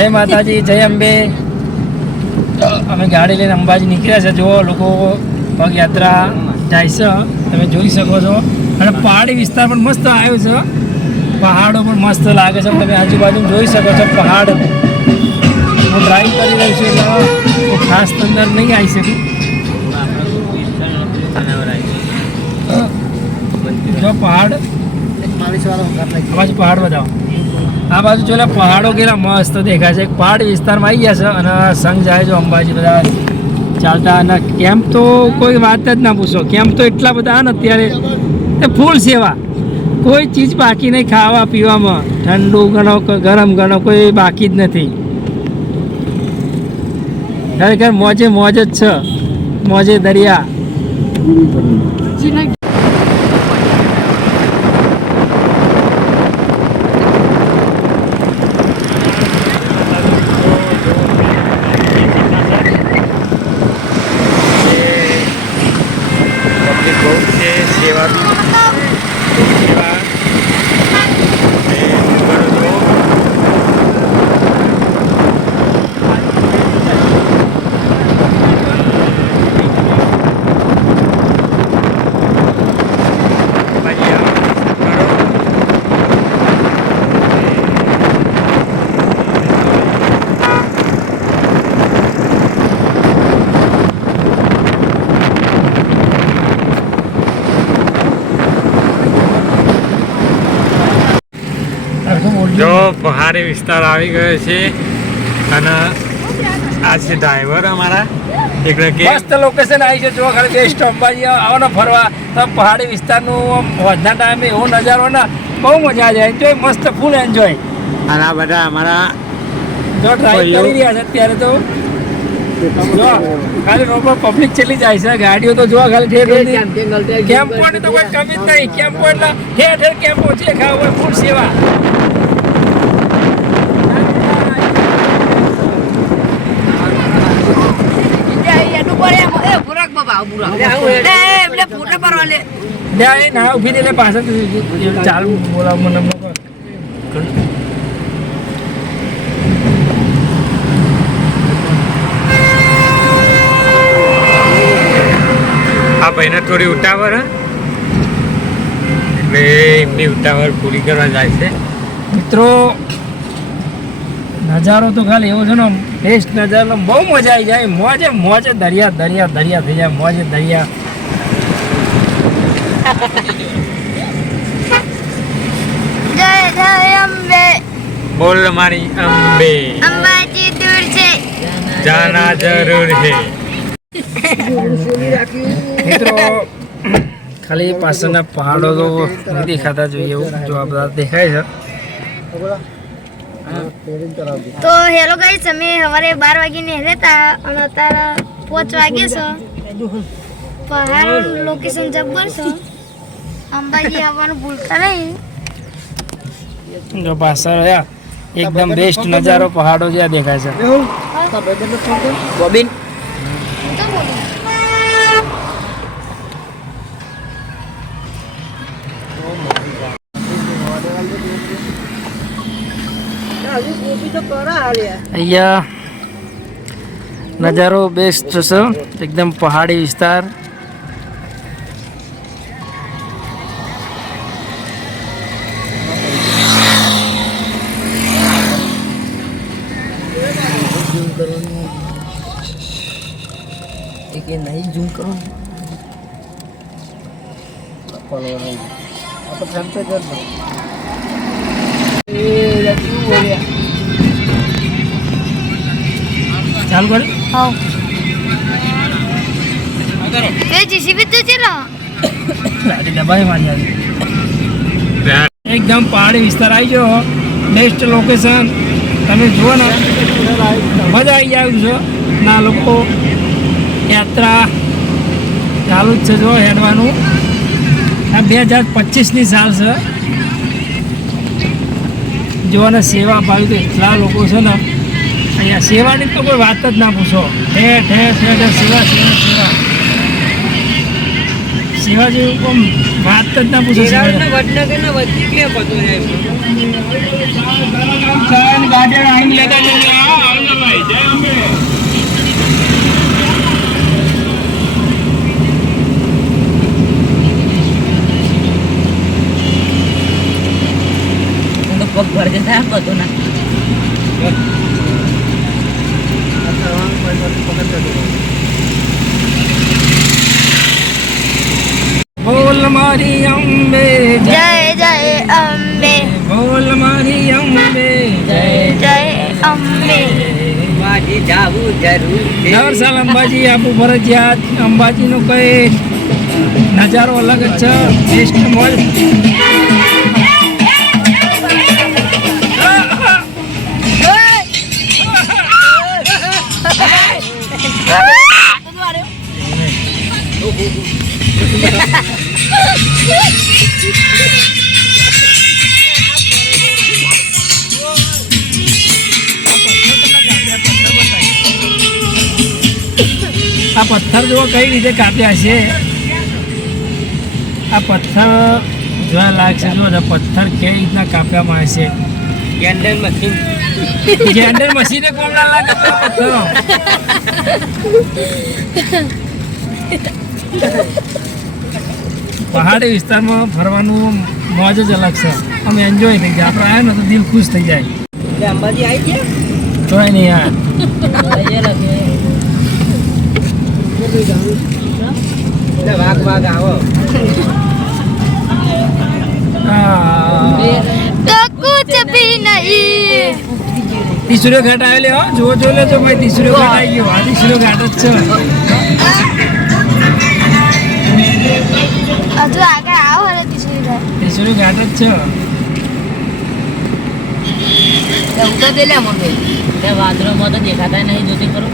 જય માતાજી, જય અંબે. અમે ગાડી લઈને અંબાજી નીકળ્યા છે. જો લોકો પગયાત્રા જાય છે, તમે જોઈ શકો છો. અને પહાડી વિસ્તાર પણ મસ્ત આવ્યો છે, પહાડો પણ મસ્ત લાગે છે. તમે આજુબાજુ જોઈ શકો છો પહાડ. હું ડ્રાઈવ કરી રહ્યો છું એટલે હું ખાસ અંદર નહીં આવી શકું. જો પહાડ, આ બાજુ પહાડ બતાવો. આ બાજુ જો પહાડો કેટલા મસ્ત દેખાય છે. પહાડ વિસ્તારમાં આવી ગયા છે અને સંઘ જાય છે અંબાજી બધા ચાલતા. અને કેમ્પ તો કોઈ વાત જ ના પૂછો. કેમ્પ તો એટલા બધા ને અત્યારે ફૂલ સેવા. કોઈ ચીજ બાકી નહીં ખાવા પીવામાં. ઠંડુ ગણો કે ગરમ ગણો, કોઈ બાકી જ નથી. ખરેખર મોજે મોજ જ છે, મોજે દરિયા. જો પહાડી વિસ્તાર આવી ગયો છે અને આ છે ડ્રાઈવર અમારા. એટલે કે મસ્ત લોકેશન આવી છે. જો ખાલી બેસ્ટ અંબાજી આવવાનો ફરવા તો પહાડી વિસ્તારનું હોજના ટાઈમે એવો નજારો ને બહુ મજા આવી જાય. એન્જોય મસ્ત, ફૂલ એન્જોય. અને આ બધા અમારા જો ડ્રાઈવ કરી રહ્યા છે અત્યારે. તો જો ખાલી રોડ પર પબ્લિક ચલી જાય છે, ગાડીઓ તો જો ખાલી ઠેર કેમ્પો તો કોઈ કમી જ નહીં. કેમ્પો એટલે ઠેર ઠેર કેમ્પો છે, ખાવા હોય ફૂલ સેવા. ચાલુ બોલાવ મને આ ભાઈને થોડી ઉતાવળ એટલે એમની ઉતાવળ પૂરી કરવા જાય છે. મિત્રો નજારો તો ખાલી એવો છે ને, બેસ્ટ નજારો, બહુ મજા આવી જાય. મોજે મોજે દરિયા દરિયા દરિયા થઈ જાય. મોજે દરિયા. જય જય અંબે, બોલ મારી અંબે, અંબાજી દૂર છે, જાના જરૂર છે. મિત્રો ખાલી પાછળના પહાડો તો નહીં દેખાતા જોઈએ એવું. જો આ બધા દેખાય છે. તો હેલો ગાઈસ, અમે સવારે 12 વાગે નીકળ્યા હતા અને અત્યારે 5 વાગે છે. પહાડ લોકેશન જબ્બર છે. અંબાજી આવવાનું ભૂલતા નહીં. જો પાછળ એકદમ બેસ્ટ નજારો પહાડો જ્યાં દેખાય છે. બોબિન અહીંયા નજારો બેસ્ટ છે, એકદમ પહાડી વિસ્તાર. નહીં ઝૂમ કરો ચાલુ કરે. હા એ જીસીબી તો ચલો દબાઈ મારી એકદમ પહાડી વિસ્તાર આવી ગયો. Best location. તમે જુઓ ને, મજા આવી જાય છે. ના લોકો યાત્રા ચાલુ જ છે. જો હેડવાનું આ 2025ની સાલ છે. જોવાને સેવા ભાવી તો એટલા લોકો છે ને અહીંયા. સેવાની તો કોઈ વાત જ ના પૂછો. ઠેર ઠેર ઠેર સેવા સેવા સેવા સેવા જેવું કોઈ વાત જ ના પૂછો. માટે આનંદ લેતા જજો. આવજો ભાઈ. જય અંબે. પગ ભરજે થાય બધું ના બોલ મારી અંબે જય જય અંબે, બોલ મારી અંબે જય જય અંબે. અંબાજી જાવું જરૂર છે. દર સાલ અંબાજી આપું ફરજિયાત. અંબાજીનો કઈ નજારો અલગ જ છે. Best mall. આ પથ્થર જો કઈ રીતે કાપ્યા છે. આ પથ્થર જોવા લાગશે. જો પથ્થર કઈ રીતના કાપવામાં આવશે. ગેન્ડર મશીન ગેન્ડર મશીને કોમ ના લાગે પથ્થરો. પહાડી વિસ્તારમાં ફરવાનું મોજ જ અલગ છે. અમે એન્જોય થઈ જાય. આપણે આવ્યા ને તો દિલ ખુશ થઈ જાય. એટલે અંબાજી આવી ગયા જોઈ નહીં યાર. વાઘ વાઘ આવો તો કુછ ભી નહીં. તીસરો ઘાટ આવેલો હો. જો લેજો ભાઈ. તીસરો ઘાટ આવી ગયો. આ તીસરો ઘાટ જ છે. હજુ આગળ આવો હવે તીસરી ઘાટ. તીસરો ઘાટ જ છે. ઉતર દે લે મમ્મી તે વાદળોમાં તો દેખાતા નહીં જોતી કરો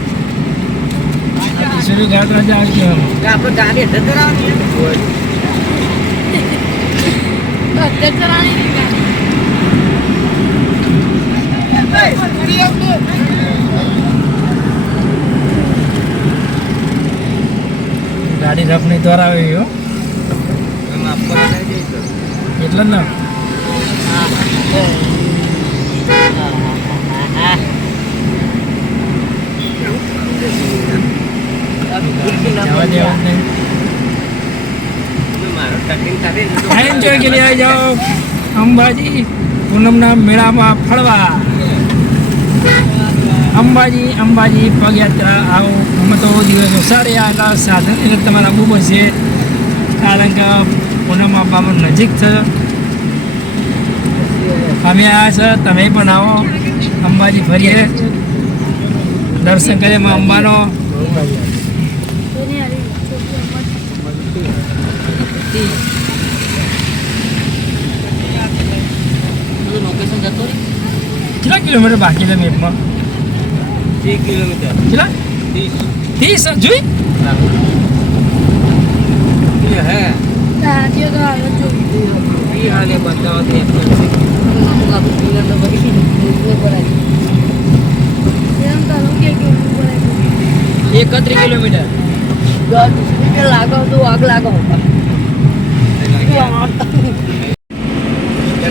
તીસરો ઘાટ રજા આવી ગયો. આપણે ગાડી અંદર કરાવવાની ગાડી રફ નહીં દ્વારા આવી ગયો એટલે જ ને. જવા દેવાનું નહીં. એન્જોય કે લીએ આવી જાઓ અંબાજી પૂનમના મેળામાં ફરવા. અંબાજી પગયાત્રા આવો. અમે તો દિવસો સારી આવેલા સાધન એટલે તમારા બહુ છે. કારણ કે પૂનમ બાબા નજીક છે. અમે આવ્યા છે. તમે પણ આવો અંબાજી ફરીએ. દર્શન કરીએ માં અંબાનો. લોકેશન જતો રહી કેટલા કિલોમીટર બાકી છે મેપમાં? 3 કિલોમીટર કેટલા? 30 જોઈ. ये है દાદીઓ તો હાલ જો ये हाल है बताओ तो एक मिनट से तो वही बोला એમ તારું કે 31 કિલોમીટર. लागो तो आग लागो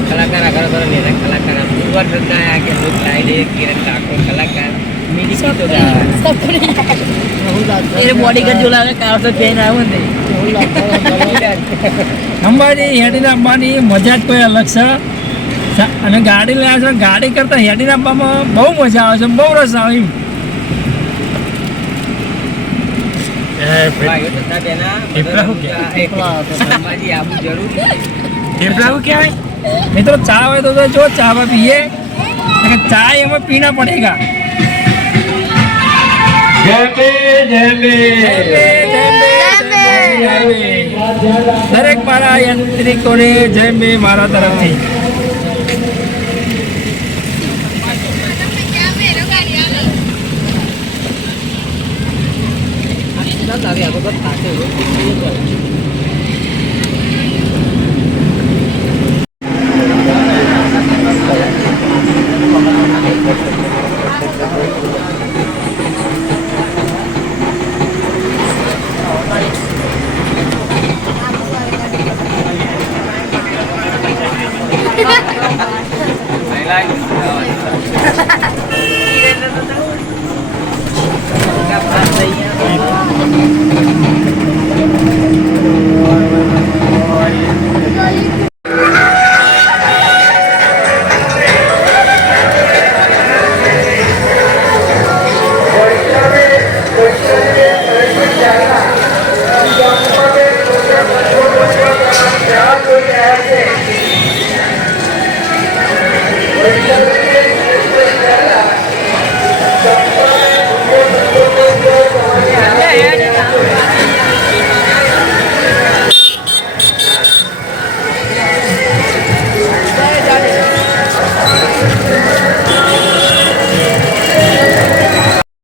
कलाकार अगर करो नहीं कलाकार ऊपर करता है आगे लोग साइड है किरण ठाकुर कलाकार मेरी की तो मेरे बॉडी का जो लगा कार तो चेन आया हुआ અંબાજી હેડીને આપવાની મજા જ કોઈ અલગ છે. અને ગાડી લઈ આવે છે. ગાડી કરતાં હેડીને આપવામાં બહુ મજા આવે છે. બહુ રસ આવે એમ. થેપલા શું કહેવાય? મિત્રો ચા હોય તો જો ચામાં પીએ. ચા એમાં પીના પડેગા. દરેક મારા યાત્રિકોને જય મે મારા તરફથી.